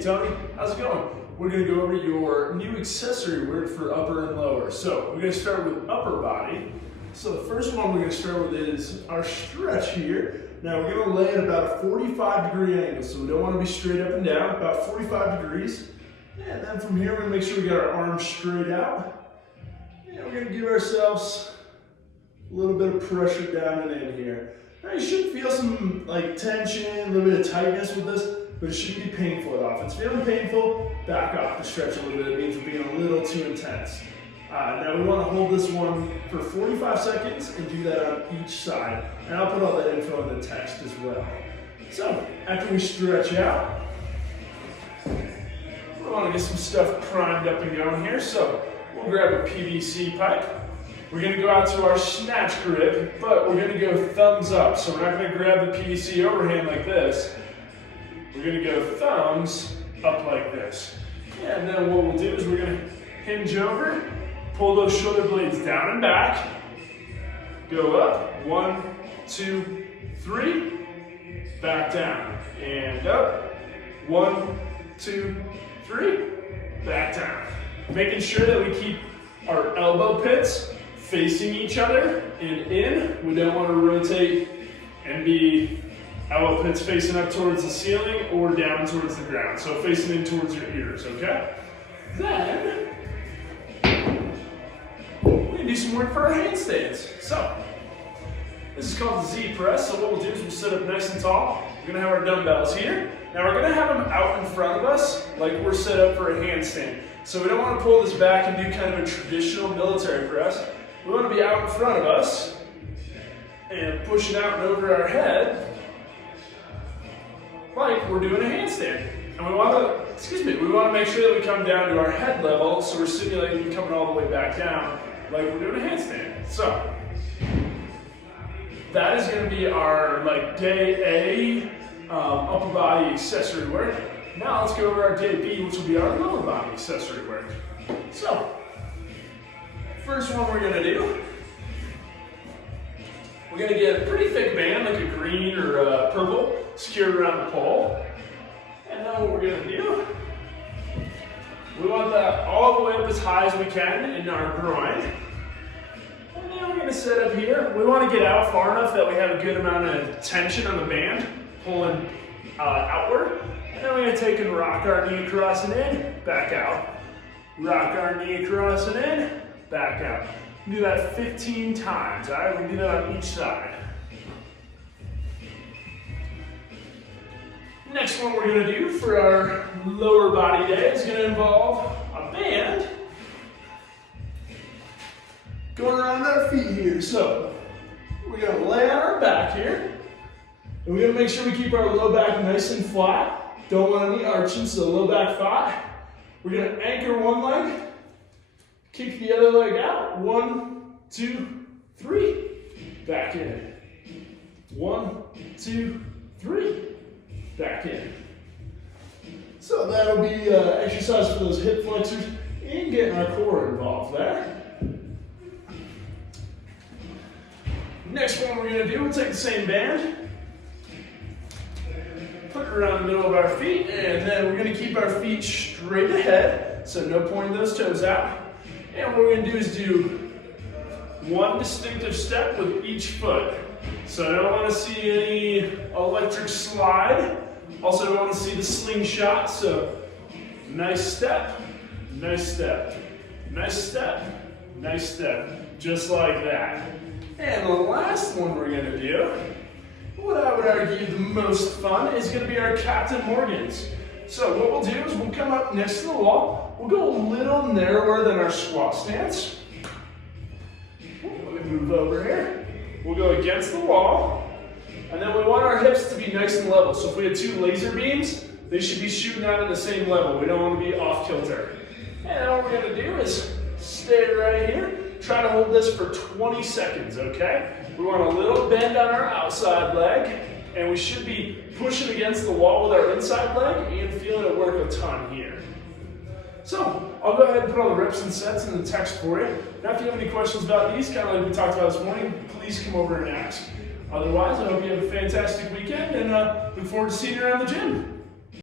Tony, how's it going? We're going to go over your new accessory work for upper and lower. So we're going to start with upper body. So the first one we're going to start with is our stretch here. Now we're going to lay at about a 45-degree angle. So we don't want to be straight up and down, about 45 degrees. And then from here we're going to make sure we got our arms straight out. And we're going to give ourselves a little bit of pressure down and in here. Now you should feel some tension, a little bit of tightness with this, but it shouldn't be painful at all. If it's feeling painful, back off the stretch a little bit. It means we're being a little too intense. Now we want to hold this one for 45 seconds and do that on each side. And I'll put all that info in the text as well. So after we stretch out, we want to get some stuff primed up and going here. So we'll grab a PVC pipe. We're going to go out to our snatch grip, but we're going to go thumbs up. So we're not going to grab the PVC overhand like this. We're going to go thumbs up like this. And then what we'll do is we're going to hinge over, pull those shoulder blades down and back, go up, 1, 2, 3, back down, and up, 1, 2, 3, back down. Making sure that we keep our elbow pits facing each other and in. We don't want to rotate and be elbow pits facing up towards the ceiling or down towards the ground. So facing in towards your ears, okay? Then, we're gonna do some work for our handstands. So, this is called the Z press. So what we'll do is we'll sit up nice and tall. We're gonna have our dumbbells here. Now we're gonna have them out in front of us like we're set up for a handstand. So we don't wanna pull this back and do kind of a traditional military press. We wanna be out in front of us and pushing out and over our head like we're doing a handstand. And we want to make sure that we come down to our head level, so we're simulating coming all the way back down like we're doing a handstand. So that is going to be our day A upper body accessory work. Now let's go over our day B, which will be our lower body accessory work. So first one we're going to do, we're going to get a pretty thick band, like a green or a purple, secured around the pole. And then what we're going to do, we want that all the way up as high as we can in our groin. And then we're going to set up here. We want to get out far enough that we have a good amount of tension on the band, pulling outward. And then we're going to take and rock our knee across and in, back out. Rock our knee across and in, back out. Do that 15 times, all right? We'll do that on each side. Next one we're going to do for our lower body day is going to involve a band going around our feet here. So we're going to lay on our back here, and we're going to make sure we keep our low back nice and flat. Don't want any arching, so low back flat. We're going to anchor one leg, kick the other leg out. 1, 2, 3. Back in. 1, 2, 3. Back in. So that'll be exercise for those hip flexors and getting our core involved there. Next one we're going to do, we'll take the same band, put it around the middle of our feet, and then we're going to keep our feet straight ahead, so no pointing those toes out. And what we're going to do is do one distinctive step with each foot. So I don't want to see any electric slide. Also don't want to see the slingshot. So nice step, nice step, nice step, nice step. Just like that. And the last one we're going to do, what I would argue the most fun, is going to be our Captain Morgans. So what we'll do is we'll come up next to the wall. We'll go a little narrower than our squat stance. We'll move over here. We'll go against the wall. And then we want our hips to be nice and level. So if we had two laser beams, they should be shooting out at the same level. We don't want to be off kilter. And then what we're going to do is stay right here. Try to hold this for 20 seconds, okay? We want a little bend on our outside leg. And we should be pushing against the wall with our inside leg and feeling it work a ton here. So I'll go ahead and put all the reps and sets in the text for you. Now if you have any questions about these, kind of like we talked about this morning, please come over and ask. Otherwise, I hope you have a fantastic weekend and look forward to seeing you around the gym.